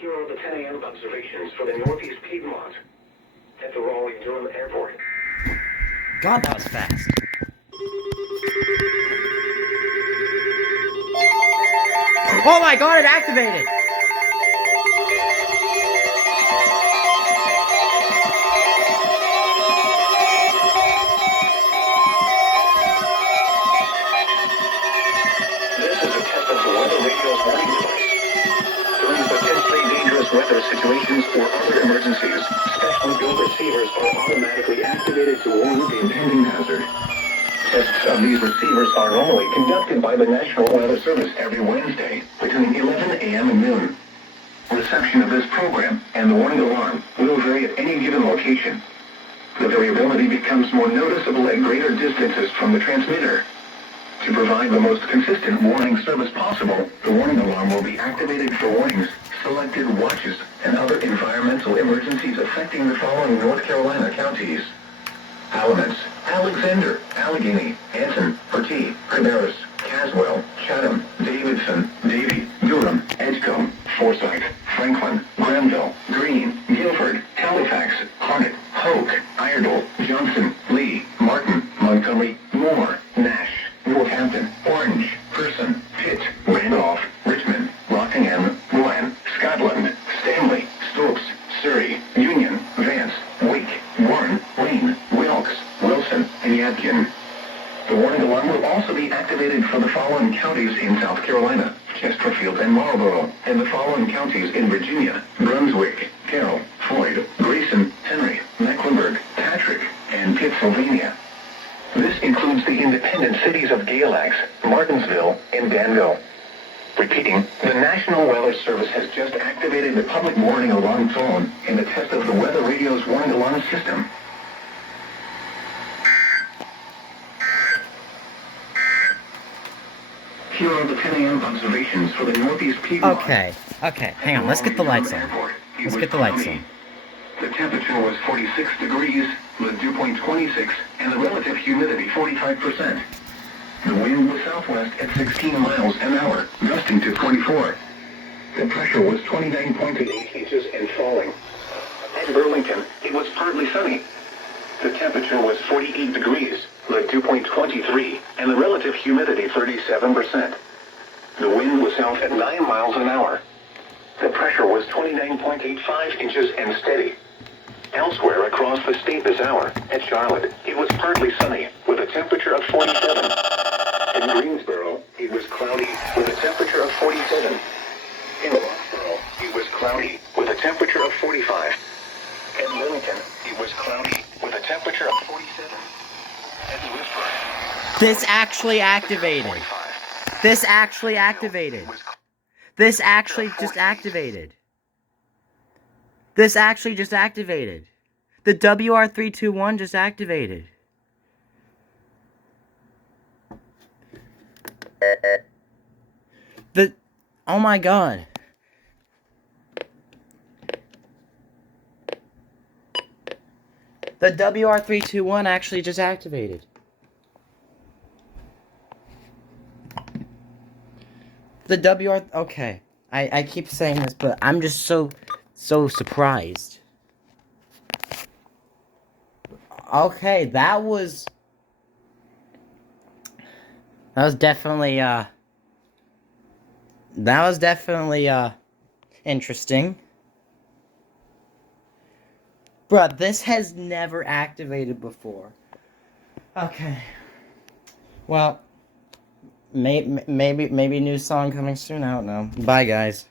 Here are the 10 a.m. observations for the Northeast Piedmont at the Raleigh-Durham Airport. God, that was fast. Oh my god, it activated! This is a test of the weather radio's warning device. During potentially dangerous weather situations or other emergencies, specially built receivers are automatically activated to warn the impending hazard. Tests of these receivers are normally conducted by the National Weather Service every Wednesday between 11 a.m. and noon. Reception of this program and the warning alarm will vary at any given location. The variability becomes more noticeable at greater distances from the transmitter. To provide the most consistent warning service possible, the warning alarm will be activated for warnings, selected watches, and other environmental emergencies affecting the following North Carolina counties: Alamance, Alexander, Allegheny, Anson, Bertie, Cabarrus, Caswell, Chatham, Davidson, Davie, Durham, Edgecombe, Forsyth, Franklin, Granville, Greene, Guilford, Halifax, Harnett, Hoke, Iredell, Johnson, Lee, Martin, Montgomery, Moore, Nash, Northampton, Orange, Person, Pitt, Randolph, Richmond, Rockingham, Rowan, Scotland, Stanley, Stokes, Surrey, Union, Vance, Wake, Warren, Wayne, Wilkes, Wilson, and Yadkin. The warning alarm will also be activated for the following counties in South Carolina: Chesterfield and Marlborough, and the following counties in Virginia: Brunswick, Carroll, Floyd, Grayson, Henry, Mecklenburg, Patrick, and Pittsylvania. This includes the independent cities of Galax, Martinsville, and Danville. Repeating, the National Weather Service has just activated the public warning alarm phone in a test of the weather radio's warning alarm system. Here are the 10 a.m. observations for the Northeast Piedmont. Okay, hang on, let's get the lights on. Let's get the lights on. The temperature was 46 degrees, the dew point 26, and the relative humidity 45%. The wind was southwest at 16 miles an hour, gusting to 24. The pressure was 29.8 inches and falling. At Burlington, it was partly sunny. The temperature was 48 degrees, the dew point 23, and the relative humidity 37%. The wind was south at 9 miles an hour. The pressure was 29.85 inches and steady. Elsewhere across the state this hour, at Charlotte, it was partly sunny, with a temperature of 47. In Greensboro, it was cloudy, with a temperature of 47. In Roxborough, it was cloudy, with a temperature of 45. In Wilmington, it was cloudy, with a temperature of 47. At Lewisburg, This actually activated. This actually activated. This actually just activated. This actually just activated. The WR321 just activated. Oh my god. The WR321 actually just activated. Okay. I keep saying this, but I'm just so surprised. Okay, that was definitely interesting. Bruh, this has never activated before. Okay. Well, maybe new song coming soon, I don't know. Bye, guys.